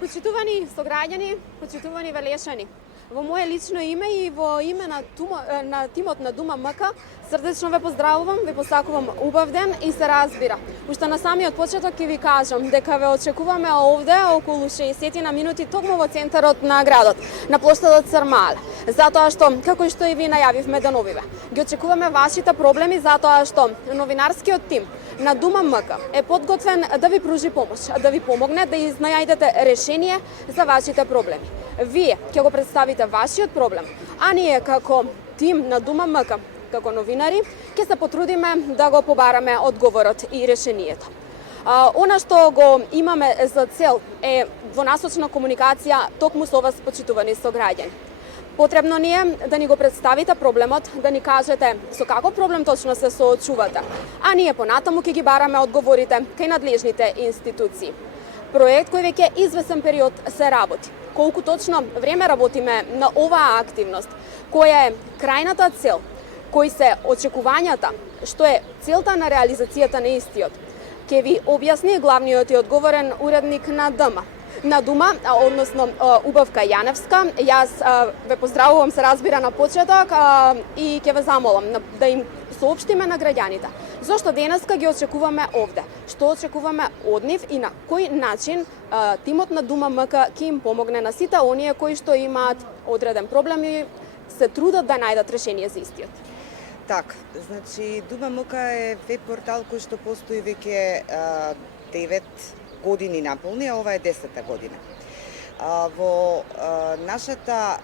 Почитувани сограѓани, почитувани велешани, во мое лично име и во име на тимот на Дума МК, срдечно ве поздравувам, ве посакувам убав ден и се разбира. Уште на самиот почеток ќе ви кажам дека ве очекуваме овде околу 60 на минути токму во центарот на градот, на плоштадот Сармале. Затоа што, како и што и ви најавивме деновиве, ги очекуваме вашите проблеми затоа што новинарскиот тим на Дума МК е подготвен да ви пружи помош, да ви помогне да изнајдете решение за вашите проблеми. Вие ќе го представите вашиот проблем, а ние како тим на Дума МК, како новинари, ќе се потрудиме да го побараме одговорот и решението. Она што го имаме за цел е двонасочна комуникација токму со вас, почитувани сограѓани. Потребно ни е да ни го представите проблемот, да ни кажете со каков проблем точно се соочувате, а ние понатаму ќе ги бараме одговорите кај надлежните институции. Проект кој веќе извесен период се работи. Колку точно време работиме на оваа активност, која е крајната цел, кои се очекувањата, што е целта на реализацијата на истиот, ќе ви објасни главниот и одговорен уредник на Дума, односно Убавка Јаневска. Јас ве поздравувам, се разбира, на почеток и ќе ве замолам да им соопштиме на граѓаните зошто денеска ги очекуваме овде, што очекуваме од нив и на кој начин тимот на Дума МК ќе им помогне на сите оние кои што имаат одреден проблем и се трудат да најдат решение за истиот. Так, значи Дума МК е веб портал кој што постои веќе 9 години наполни, а ова е 10-та година. Во нашата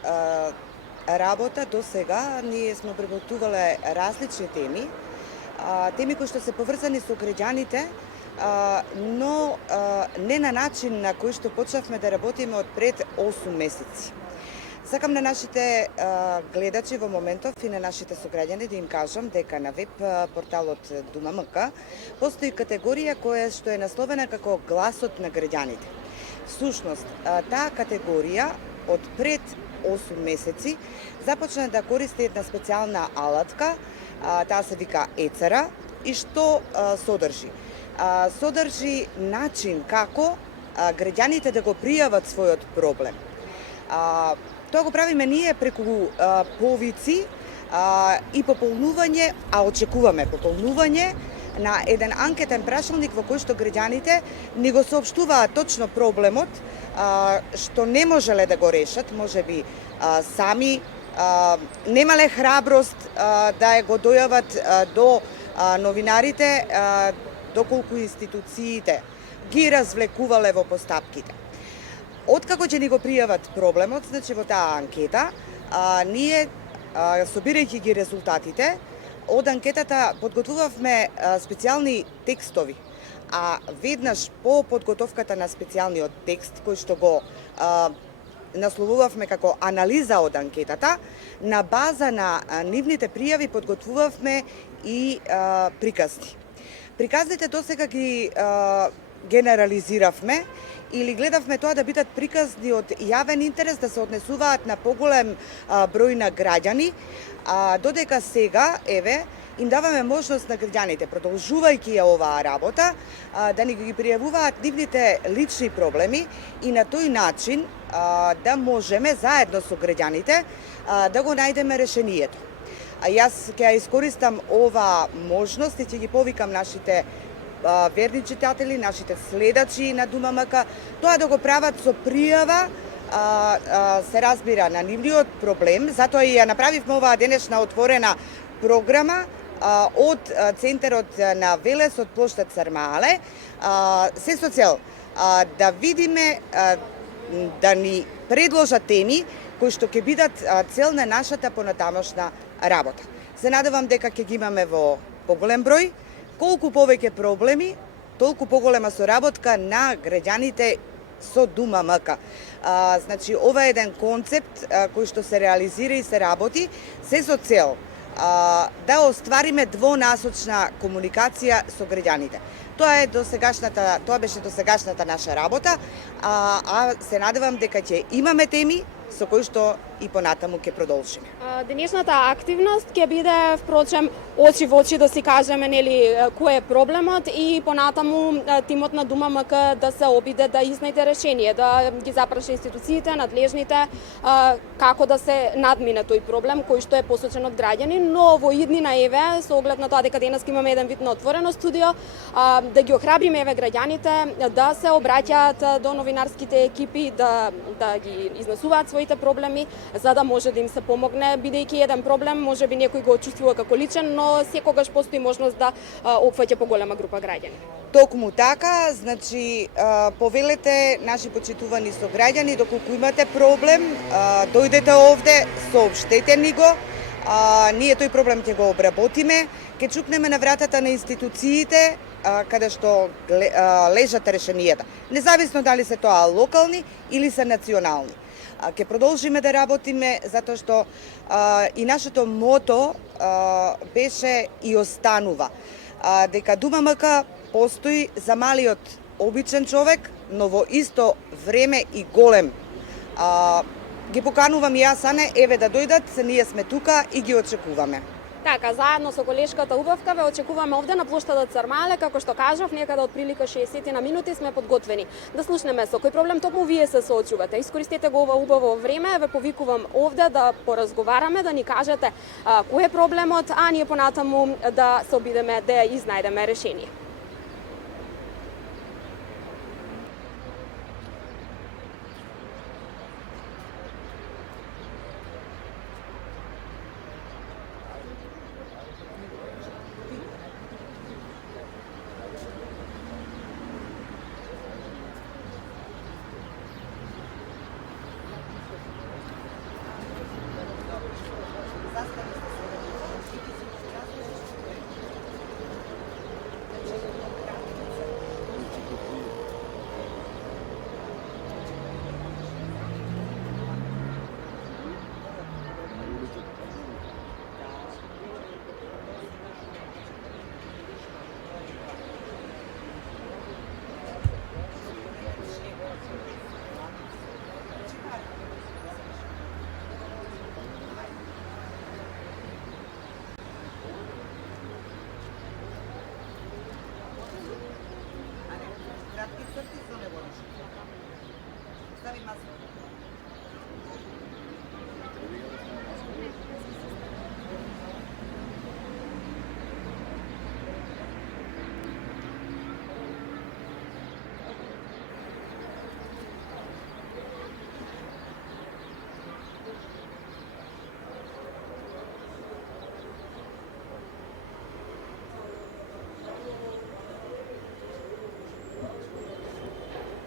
работа до сега ние сме обработувале различни теми, теми кои што се поврзани со граѓаните, но не на начин на кој што почнавме да работиме од пред 8 месеци. Сакам на нашите гледачи во моментов и на нашите сограѓани да им кажам дека на веб порталот Дума МК постои категорија која што е насловена како гласот на граѓаните. Всушност, таа категорија од пред 8 месеци започна да користи една специјална алатка, таа се вика ЕЦР, и што содржи? Содржи начин како граѓаните да го пријават својот проблем. Тоа го правиме ние преку повици и пополнување, а очекуваме пополнување на еден анкетен прашалник во кој што граѓаните ни го соопштуваат точно проблемот, што не можеле да го решат, можеби сами, немале храброст да го дојават до новинарите, доколку институциите ги развлекувале во постапките. Откако ќе ни го пријават проблемот, значи во таа анкета, ние, собирајќи ги резултатите, од анкетата подготвувавме специјални текстови, а веднаш по подготовката на специјалниот текст, кој што го насловувавме како анализа од анкетата, на база на нивните пријави подготвувавме и приказни. Приказните досега ги генерализиравме или гледавме тоа да бидат приказни од јавен интерес, да се однесуваат на поголем број на граѓани, додека сега, им даваме можност на граѓаните, продолжувајќи ја оваа работа, да ни ги пријавуваат нивните лични проблеми и на тој начин да можеме заедно со граѓаните да го најдеме решението. Јас ќе ја искористам оваа можност и ќе ги повикам нашите верни читатели, нашите следачи на Дума МК, тоа да го прават со пријава, се разбира, на нивниот проблем. Затоа и ја направивме оваа денешна отворена програма од центарот на Велес, од плоштад Сармале, се со цел да видиме, да ни предложат теми кои што ќе бидат цел на нашата понатамошна работа. Се надевам дека ќе ги имаме во поголем број. Колку повеќе проблеми, толку поголема соработка на граѓаните со Дума МК. Значи, ова е еден концепт кој што се реализира и се работи, се со цел да оствариме двонасочна комуникација со граѓаните. Тоа беше досегашната наша работа, а се надевам дека ќе имаме теми со кои што и понатаму ќе продолжиме. Денешната активност ќе биде, впрочем, очи во очи да си кажеме нели кој е проблемот и понатаму тимот на Дума МК да се обиде да изнајде решение, да ги запраши институциите, надлежните, како да се надмине тој проблем кој што е посочен од граѓани, но во иднина еве со оглед на тоа дека денеска имаме еден вид на отворено студио, да ги охрабриме еве граѓаните да се обраќаат до новинарските екипи, да ги изнесуваат своите проблеми, за да може да им се помогне, бидејќи еден проблем можеби некој го чувствува како личен, но секогаш постои можност да опфаќа поголема група граѓани. Токму така, значи, повелете наши почитувани сограѓани, доколку имате проблем, дојдете овде, соопштете ни го, ние тој проблем ќе го обработиме, ќе чукнеме на вратата на институциите, каде што лежат решенијата, независно дали се тоа локални или се национални. Ќе продолжиме да работиме затоа што и нашето мото беше и останува дека Дума МК постои за малиот обичен човек, но во исто време и голем. Ги поканувам и јас, Ане, еве да дојдат, ние сме тука и ги очекуваме. Така, заедно со колешката убавка ве очекуваме овде на плоштадот Црмале, како што кажав, некаде од прилика 60 на минути сме подготвени да слушнеме со кој проблем токму вие се соочувате. Искористете го ова убаво време, ве повикувам овде да поразговараме, да ни кажете кој е проблемот, а ние понатаму да се обидеме да изнајдеме решение.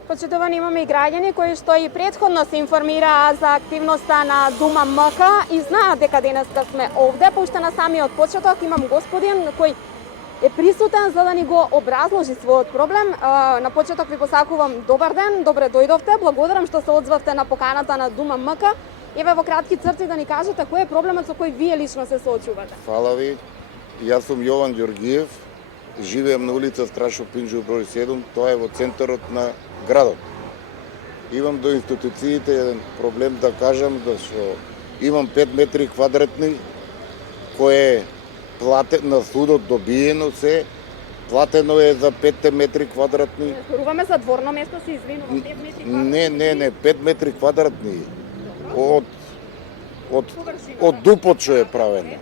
Почитувани, имаме и граѓани кои што и претходно се информираа за активноста на Дума МК и знаат дека денеска сме овде, пошто на самиот почеток имам господин кој е присутен за да ни го образложи својот проблем. На почеток ви посакувам добар ден, добре дојдовте, благодарам што се одзвавте на поканата на Дума МК. Еве во кратки црти да ни кажете кој е проблемот со кој вие лично се соочувате. Фала ви. Јас сум Јован Ѓоргиев, живеам на улица Страшо Пинџу број 7, тоа е во центарот на градот. Имам до институциите еден проблем да кажам да што имам 5 метри квадратни кој е платен на судот, добиено се, платено е за 5 метри квадратни. Зборуваме за дворно место, се извинувам, 5 метри квадратни. Не, 5 метри квадратни од дупот што е правено.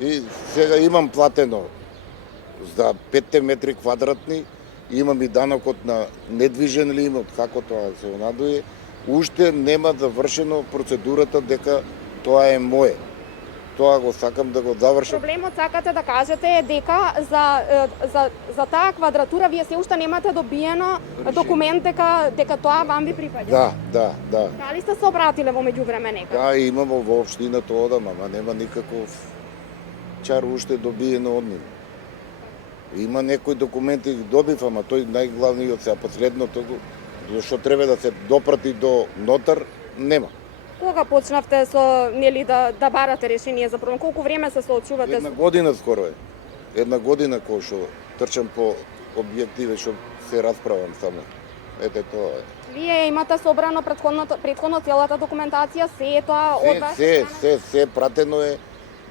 И сега имам платено за 5 метри квадратни, имам и данокот на недвижен имот, како тоа се надуе. Уште нема завршено процедурата дека тоа е мое. Тоа го сакам да го завршам. Проблемот сакате да кажете е дека за таа квадратура вие се уште немате добиено документ дека тоа вам ви припаѓа. Да. Дали сте се обратиле во меѓувреме некаде? Да, имамо во општината одам, ама нема никаков чар уште добиено од нив. Има некои документи ги добив, ама тој најглавниот се последното што треба да се допрати до нотар, нема. Кога почнавте со да барате решение за проблем? Колку време се соочувате? Една година скоро е. Една година кој што трчам по објективе што се расправам само. Ете тоа е. Вие имате собрано претходно целата документација, се е тоа од вас? Се пратено е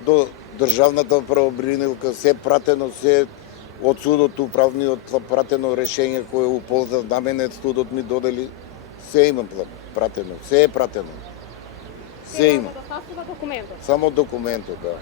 до државната правобранилка, се пратено, се од судот управниот пратено решење кое уполза на мене судот ми додели, се имам пратено, се е пратено. Се има. Недостасува документот. Само документот, да.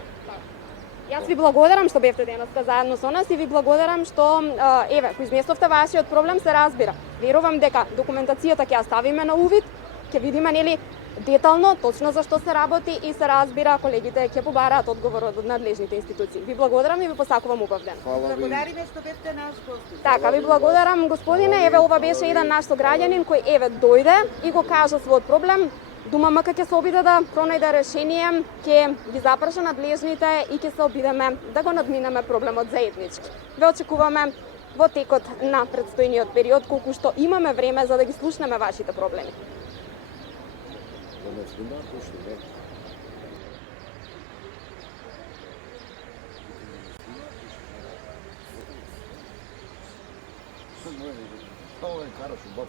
Јас ви благодарам што бевте денеска заедно со нас и ви благодарам што еве, кој изместовте вашиот проблем, се разбира. Верувам дека документацијата ќе ја ставиме на увид, ќе видиме нели детално точно за што се работи и се разбира, колегите ќе побараат одговор од надлежните институции. Ви благодарам и ви посакувам убав ден. Фала ви. Благодариме што бевте наш гост. Така, ви благодарам, господине. Еве, ова беше еден наш сограѓанин кој еве дојде и го кажа својот проблем. Дума МК ќе се обиде да пронајде решение, ќе ги запраша надлежните и ќе се обидеме да го надминеме проблемот заеднички. Ве очекуваме во текот на предстојниот период, колку што имаме време за да ги слушнеме вашите проблеми. Ова е хорошо, баб.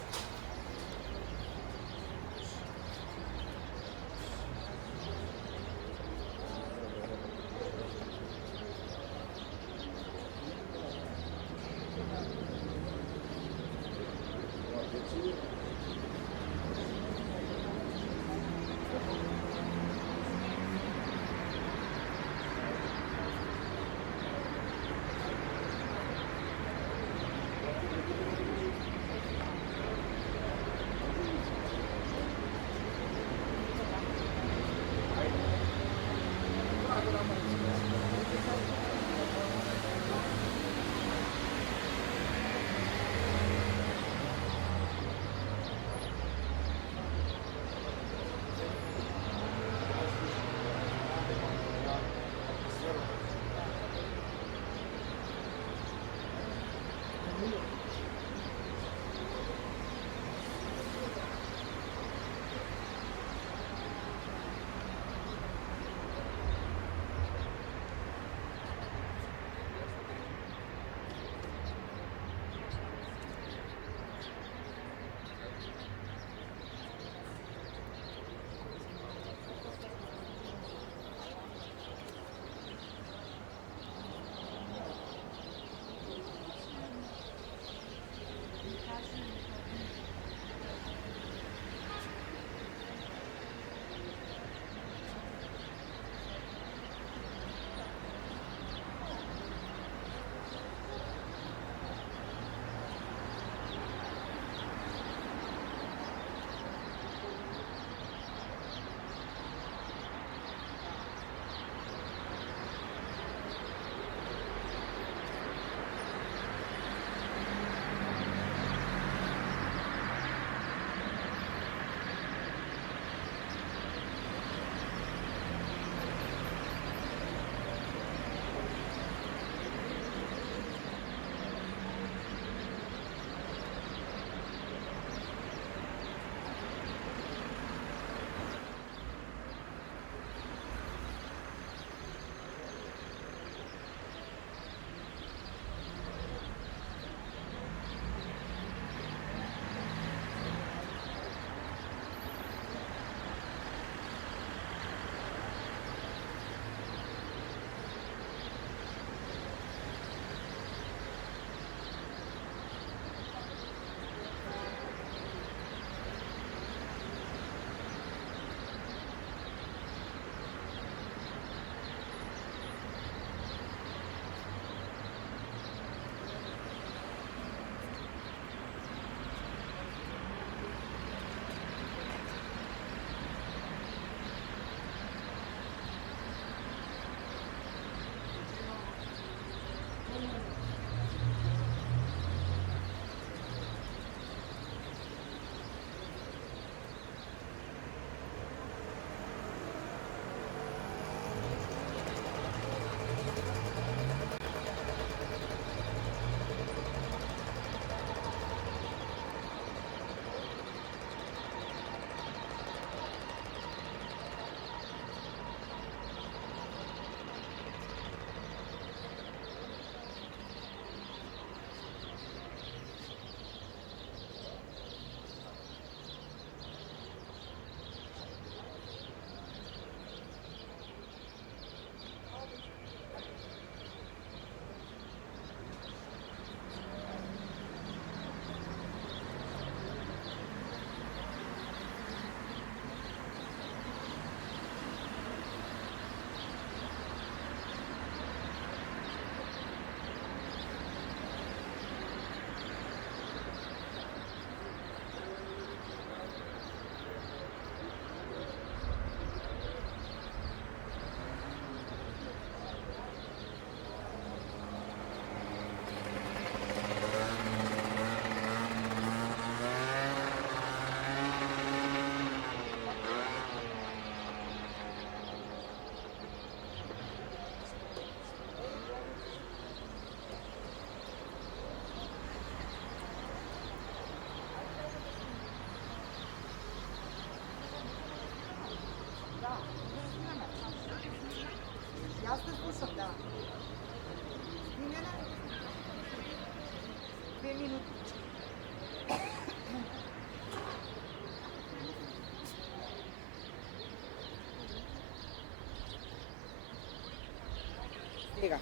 Сега.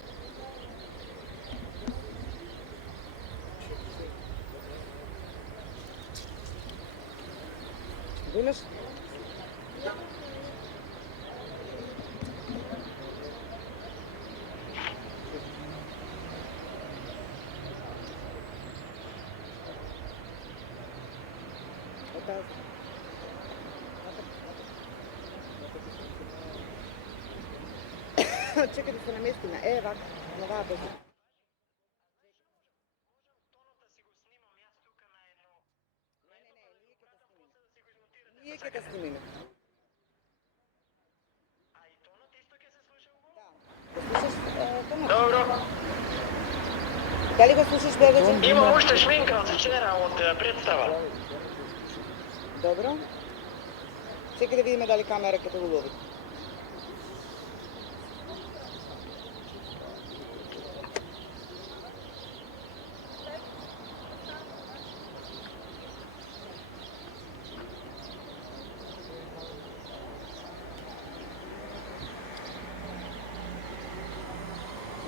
Вилеш? Чекай да се наместиме. Вака, на оваа позиција. Ние ќе те снимиме. А и тонот исто ќе се слуша убаво? Да. Го слушаш тонот? Добро. Дали го слушаш Бебеджи? Имам уште шминка од вчера од представа. Добро. Чекай да видиме дали камера ќе те го лови.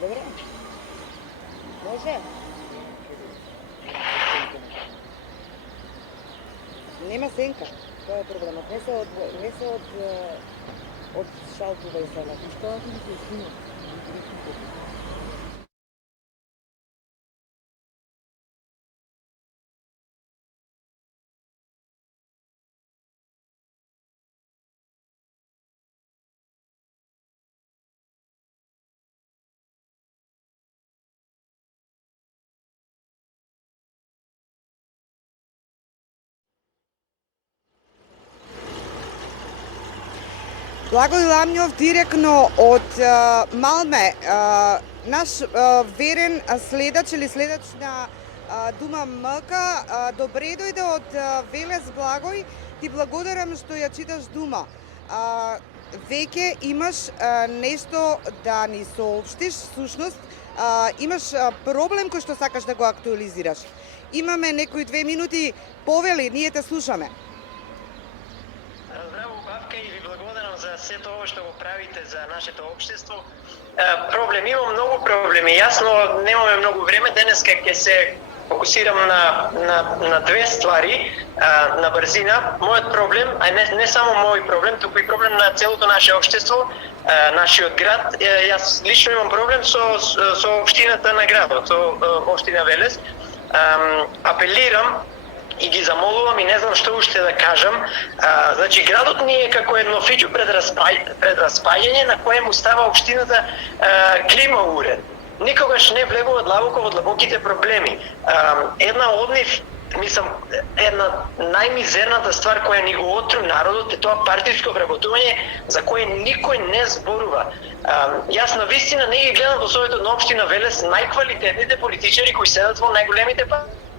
Добре. Може. Нема сенка. Тоа е проблемот. Не се од шалтува и сега. Што ќе се снима? Благој Ламњов директно од Малме, наш верен следач или следач на Дума МК, добре дојде од Велес Благој, ти благодарам што ја читаш Дума. Веќе имаш нешто да ни соопштиш, всушност имаш проблем кој што сакаш да го актуализираш. Имаме некои 2 минути, повели, ние те слушаме. Здраво, Бабка, и ви благодарам за сето ово што го правите за нашето општество. Имам многу проблеми. Јасно, немаме многу време. Денеска ќе се фокусирам на две ствари, на брзина. Мојот проблем, а не само мој проблем, туку и проблем на целото наше општество, нашиот град. Јас лично имам проблем со општината на градот, со општина Велес. Апелирам и ги замолувам и не знам што уште да кажам. Значи, градот ни е како едно фиќу пред распаѓање на кое му става општината клима уред. Никогаш не влегува длабоко во длабоките проблеми. Една од нив, мислам, една најмизерната ствар која ни го отру народот е тоа партиско вработување за кое никој не зборува. Јас на вистина не ги гледам во Советот на општина Велес најквалитетните политичари кои седат во најголемите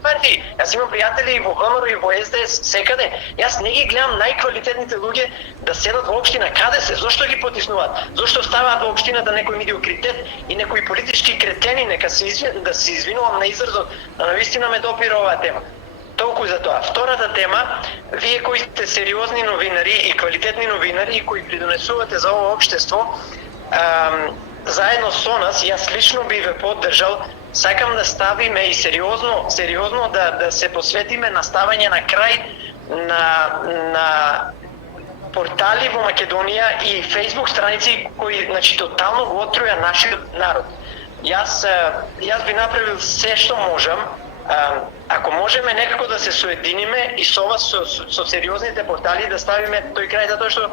партии. Јас имам пријатели и во ВМРО и во СДС секаде. Јас не ги гледам најквалитетните луѓе да седат во општина. Каде се? Зошто ги потиснуваат? Зошто ставаат во општината некој медиокритет и некои политички кретени? Нека се извинувам на изразот, да навистина ме допира оваа тема. Толку за тоа. Втората тема, вие кои сте сериозни новинари и квалитетни новинари и кои придонесувате за ово општество, заедно со нас, јас лично би ве поддржал. Сакам да ставиме и сериозно да се посветиме на ставање на крај на портали во Македонија и Facebook страници кои, значи, тотално го отруја нашиот народ. Јас би направил се што можам. Ако можеме некако да се соединиме и со вас, со сериозните портали, да ставиме тој крај, затоа што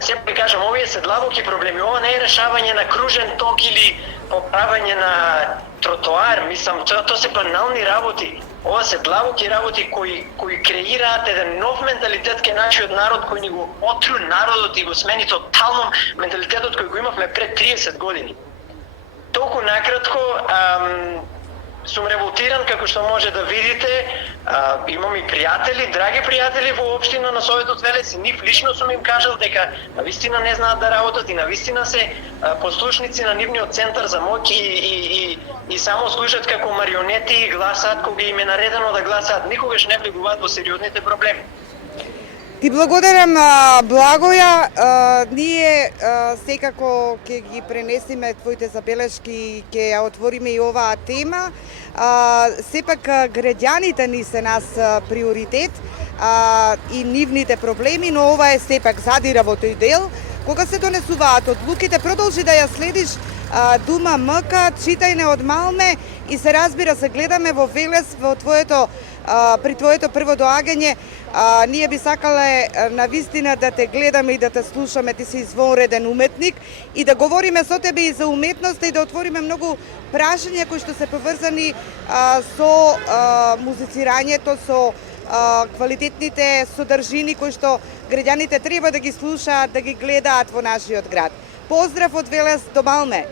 се би кажам, овие се длабоки проблеми. Ова не е решавање на кружен ток или поправање на тротоар, мислам, тоа се банални работи. Ова се длабоки работи кои креираат еден нов менталитет кај нашиот народ, кој ни го отру народот и го смени тотално менталитетот кој го имавме пред 30 години. Толку накратко, сум револтиран, како што може да видите. Имам и пријатели, драги пријатели во општина на Советот Велес и нив лично сум им кажал дека навистина не знаат да работат и навистина се послушници на нивниот центар за моќ и само служат како марионети и гласаат кога им е наредено да гласаат. Никогаш не влегуваат во сериозните проблеми. Ти благодарам, Благоја. Ние секако ќе ги пренесеме твоите забелешки и ќе ја отвориме и оваа тема. Сепак граѓаните ни се нас приоритет и нивните проблеми, но ова е сепак задира во тој дел. Кога се донесуваат одлуките, продолжи да ја следиш Дума МК, читај не од Малме и се разбира се гледаме во Велес во твоето при твоето прво доагање. Ние би сакале на вистина да те гледаме и да те слушаме, ти си извонреден уметник и да говориме со тебе и за уметноста и да отвориме многу прашања кои што се поврзани со музицирањето, со квалитетните содржини кои што граѓаните треба да ги слушаат, да ги гледаат во нашиот град. Поздрав од Велес до Малме.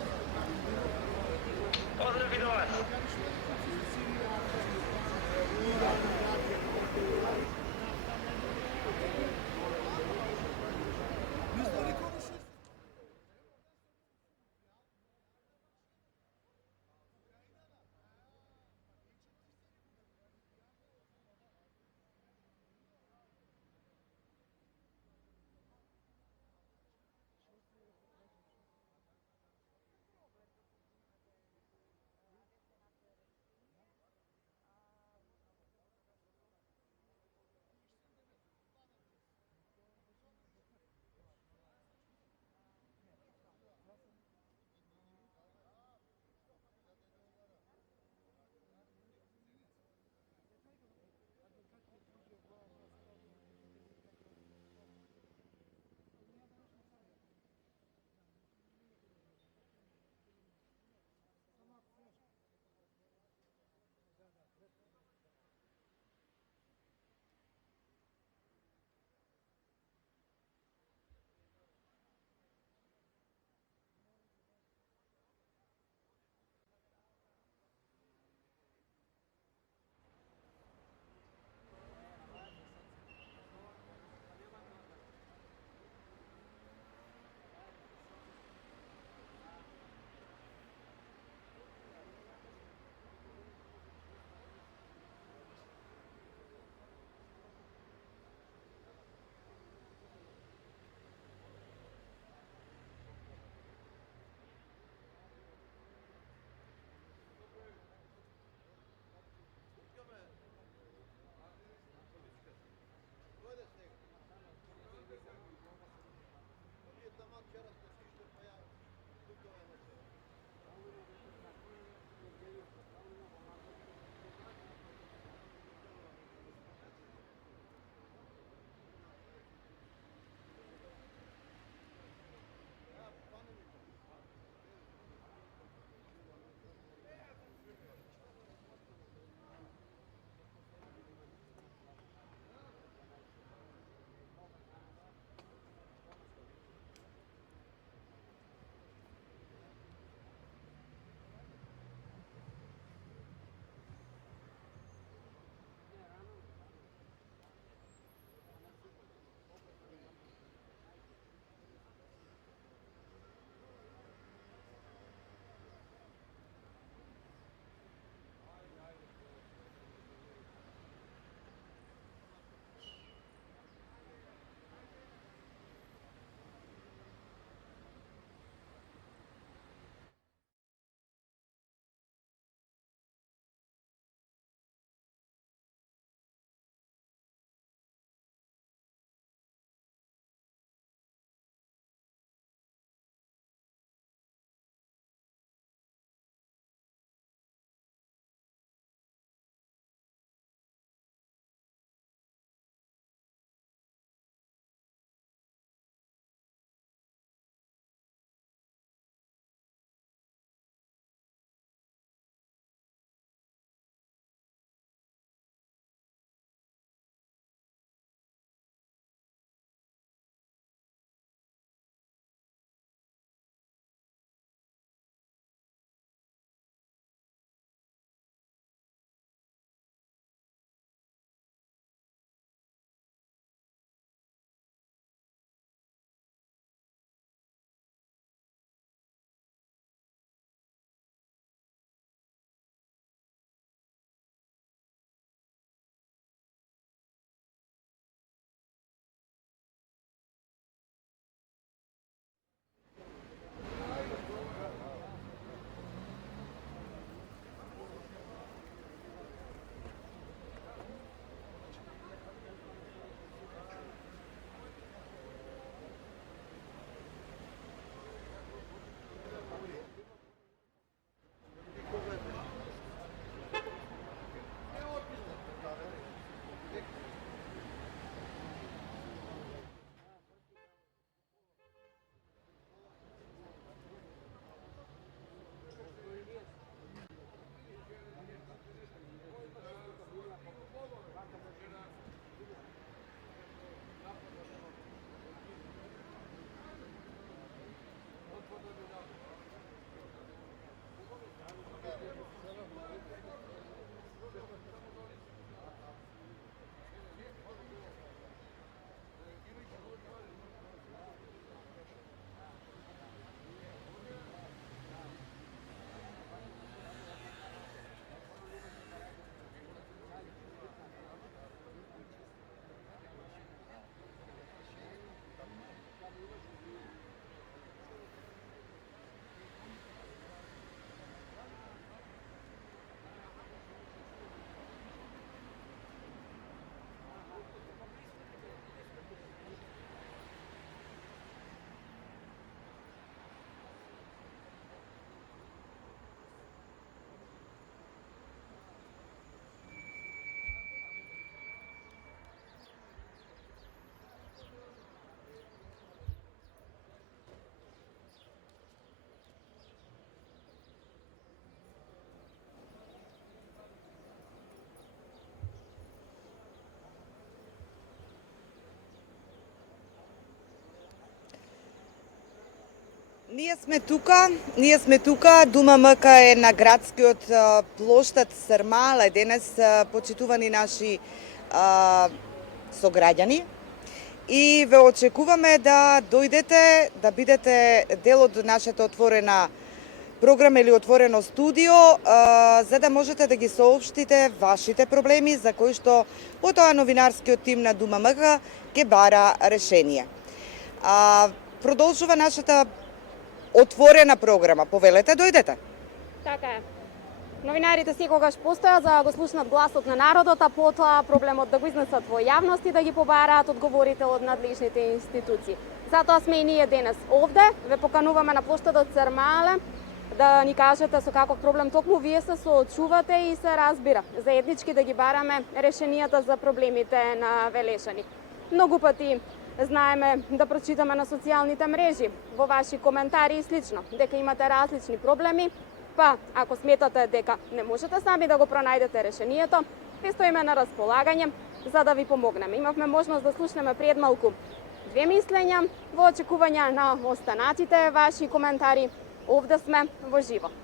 Ние сме тука. Дума МК е на градскиот плоштад Срмал, е денес почитувани наши сограѓани. И ве очекуваме да дојдете, да бидете дел од нашата отворена програма или отворено студио, за да можете да ги соопштите вашите проблеми за кои што потоа новинарскиот тим на Дума МК ќе бара решение. Продолжува нашата отворена програма. Повелете, дојдете. Така е. Новинарите секогаш постојат за да го слушнат гласот на народот, а потоа проблемот да го изнесат во јавност и да ги побараат одговорите од надлежните институции. Затоа сме и ние денес овде, ве покануваме на плоштадот Срмале да ни кажете со каков проблем токму вие се соочувате и се разбира, заеднички да ги бараме решенијата за проблемите на Велешани. Многу пати знаеме да прочитаме на социјалните мрежи, во ваши коментари и слично, дека имате различни проблеми, па ако сметате дека не можете сами да го пронајдете решението, ви стоиме на располагање за да ви помогнеме. Имавме можност да слушнеме пред малку две мислења во очекување на останатите ваши коментари. Овде сме во живо.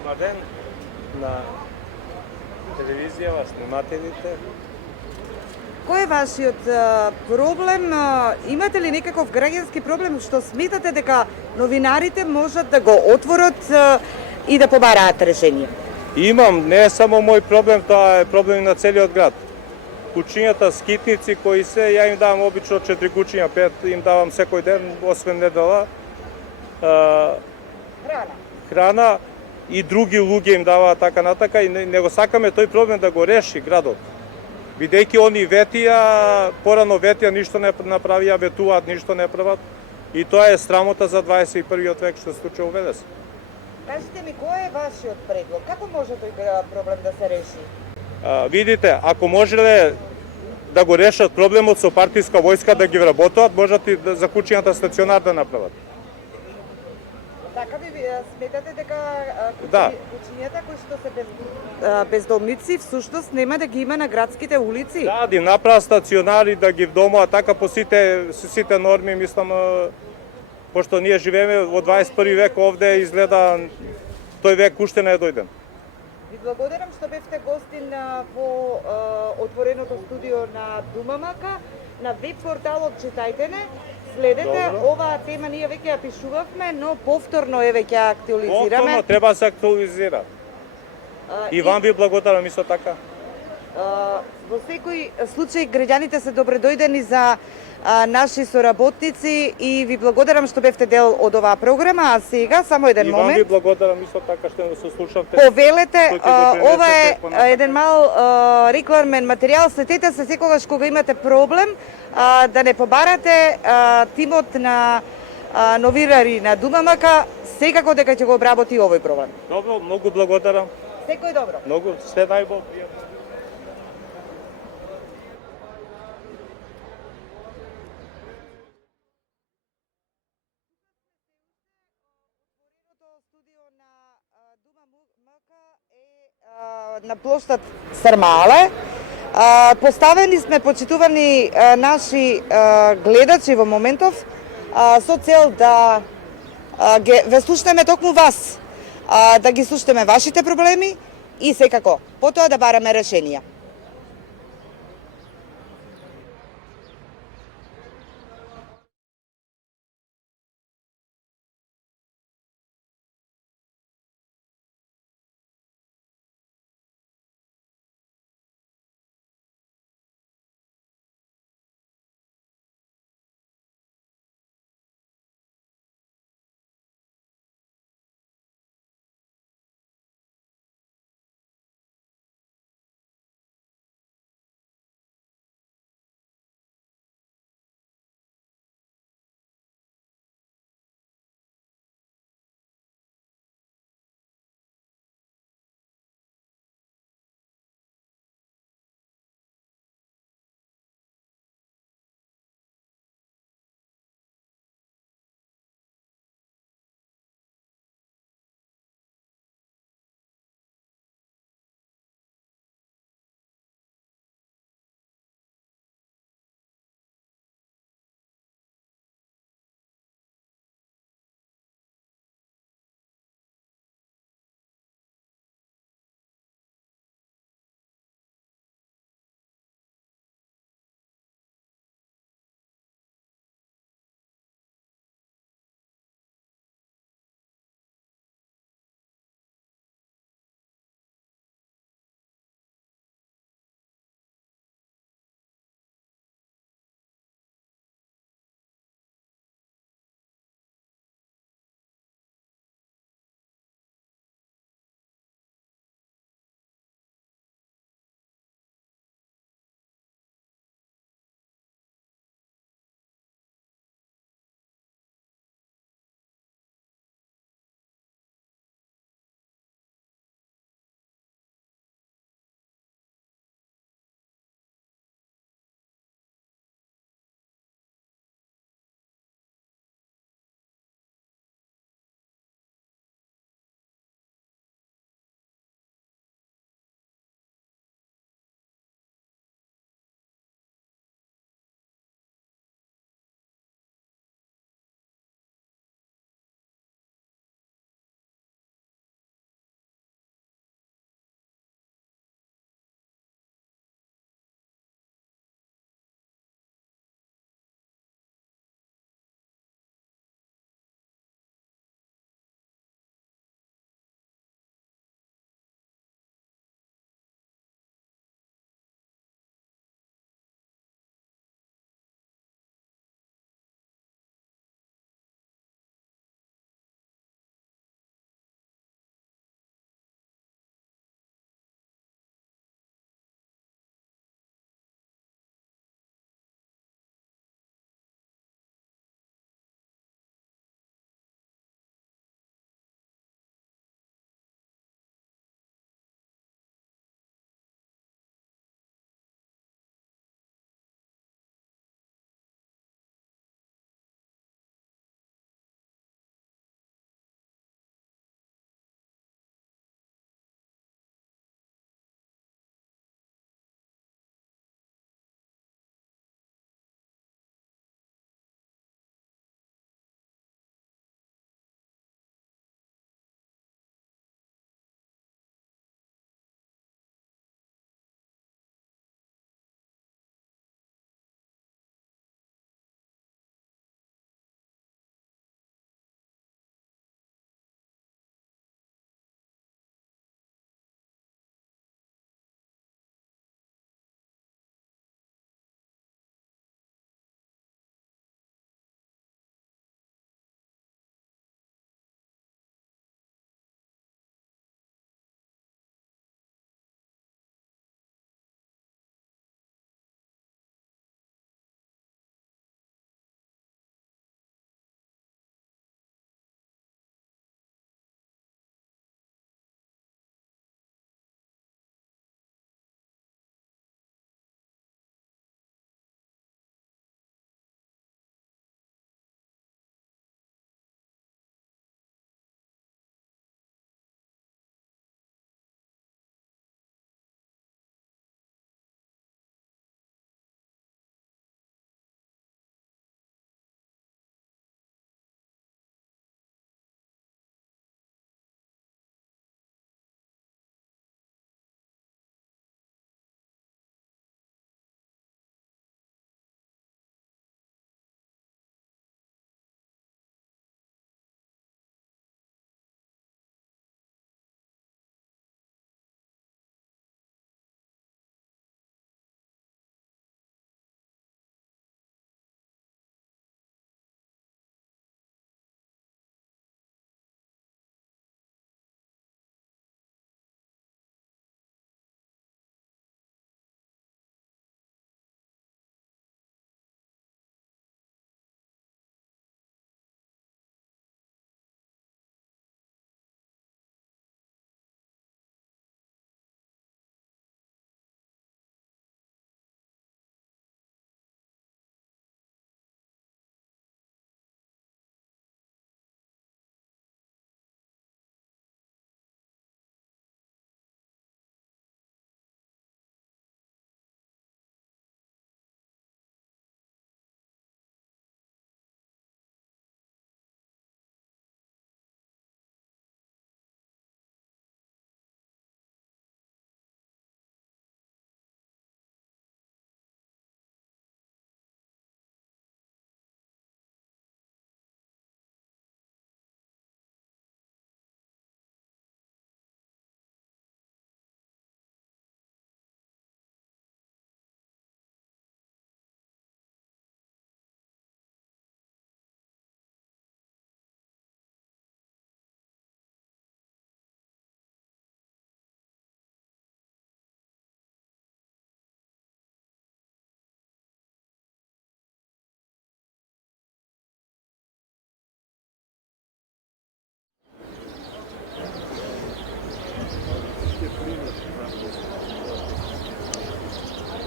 Добар ден на телевизија, снимателите. Кој е вашиот проблем? Имате ли некаков граѓански проблем што сметате дека новинарите можат да го отворат и да побараат решение? Имам, не е само мој проблем, тоа е проблем на целиот град. Кучињата, скитници кои се, ја им давам обично 4 кучиња, 5 им давам секој ден, освен недела. Храна и други луѓе им даваат така натака и не го сакаме тој проблем да го реши градот. Бидејќи они ветија, порано ветија, ништо не направија, ветуваат, ништо не прават. И тоа е срамота за 21. век што се случува во ВДС. Кажете ми, кој е вашиот предлог? Како може тој проблем да се реши? Видите, ако можеле да го решат проблемот со партиска војска да ги вработуваат, можат и за кучињата стационар да направат. Така да ви сметате дека Да. кучињата кои што се бездомници всушност нема да ги има на градските улици? Да, да им направат стационари, да ги вдомуваат така по сите норми, мислам, пошто ние живееме во 21 век, овде изгледа тој век уште не е дојден. Ви благодарам што бевте гостин во отвореното студио на Думамака, на веб порталот Читајте-не. Следете, Добро. оваа тема ние веќе ја пишувавме, но повторно ја веќе ја актуализираме. Повторно треба да се актуализира. И вам ви благодарам исто така. Во секој случај граѓаните се добредојдени за наши соработници и ви благодарам што бевте дел од оваа програма, а сега само еден И вам ви момент. благодарам исто така што не се слушавте. Повелете, Што ќе допринесете ова е понатака. еден мал рекламен материјал, сетете се секогаш кога имате проблем да не побарате тимот на новирари на Думамака, секако дека ќе го обработи овој проблем. Добро, многу благодарам. Секој добро. Многу, се најбол, пријатно. На плоштад Сармале. Поставени сме почитувани наши гледачи во моментов со цел да ве слушнеме токму вас, да ги слушнеме вашите проблеми и секако потоа да бараме решенија.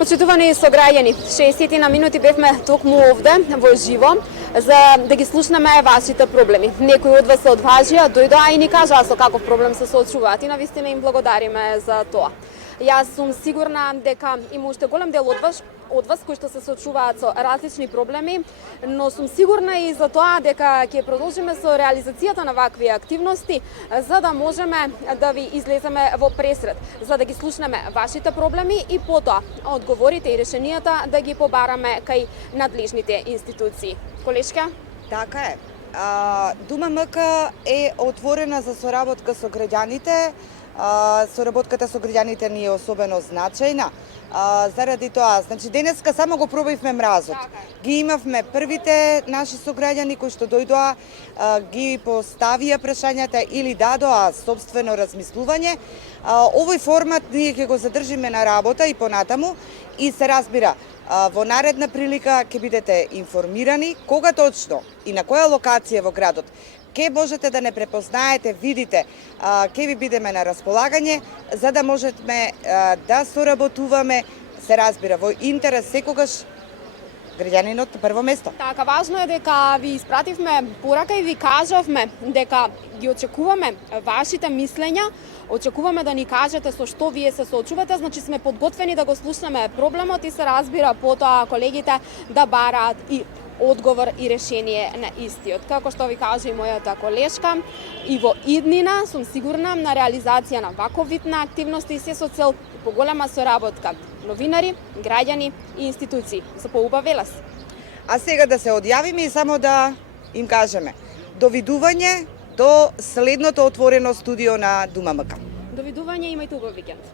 Почитувани сограѓани, 60 на минути бевме токму овде во живо за да ги слушнеме вашите проблеми. Некои од вас се одважија, дојдоа и ни кажаа со каков проблем се соочуваат и навистина им благодариме за тоа. Јас сум сигурна дека има уште голем дел од вас кои што се соочуваат со различни проблеми, но сум сигурна и за тоа дека ќе продолжиме со реализацијата на вакви активности за да можеме да ви излеземе во пресред, за да ги слушнеме вашите проблеми и потоа одговорите и решенијата да ги побараме кај надлежните институции. Колешка? Така е. Дума МК е отворена за соработка со граѓаните. Соработката со граѓаните ни е особено значајна. Заради тоа, значи денеска само го пробивме мразот. Ги имавме првите наши сограѓани кои што дојдоа, ги поставија прашањата или дадоа собствено размислување. Овој формат ние ќе го задржиме на работа и понатаму и се разбира, во наредна прилика ќе бидете информирани кога точно и на која локација во градот ќе можете да не препознаете, видите, ќе ви бидеме на располагање за да можеме да соработуваме, се разбира, во интерес секогаш граѓанинот на прво место. Така, важно е дека ви испративме порака и ви кажавме дека ги очекуваме вашите мислења, очекуваме да ни кажете со што вие се соочувате, значи сме подготвени да го слушнеме проблемот и се разбира потоа колегите да бараат и одговор и решение на истиот. Како што ви кажа и мојата колешка, и во иднина сум сигурна на реализација на ваков вид на активности се со цел поголема соработка новинари, граѓани и институции за поубав велес. А сега да се одјавиме и само да им кажеме довидување до следното отворено студио на Дума МК. Довидување, имајте убав викенд.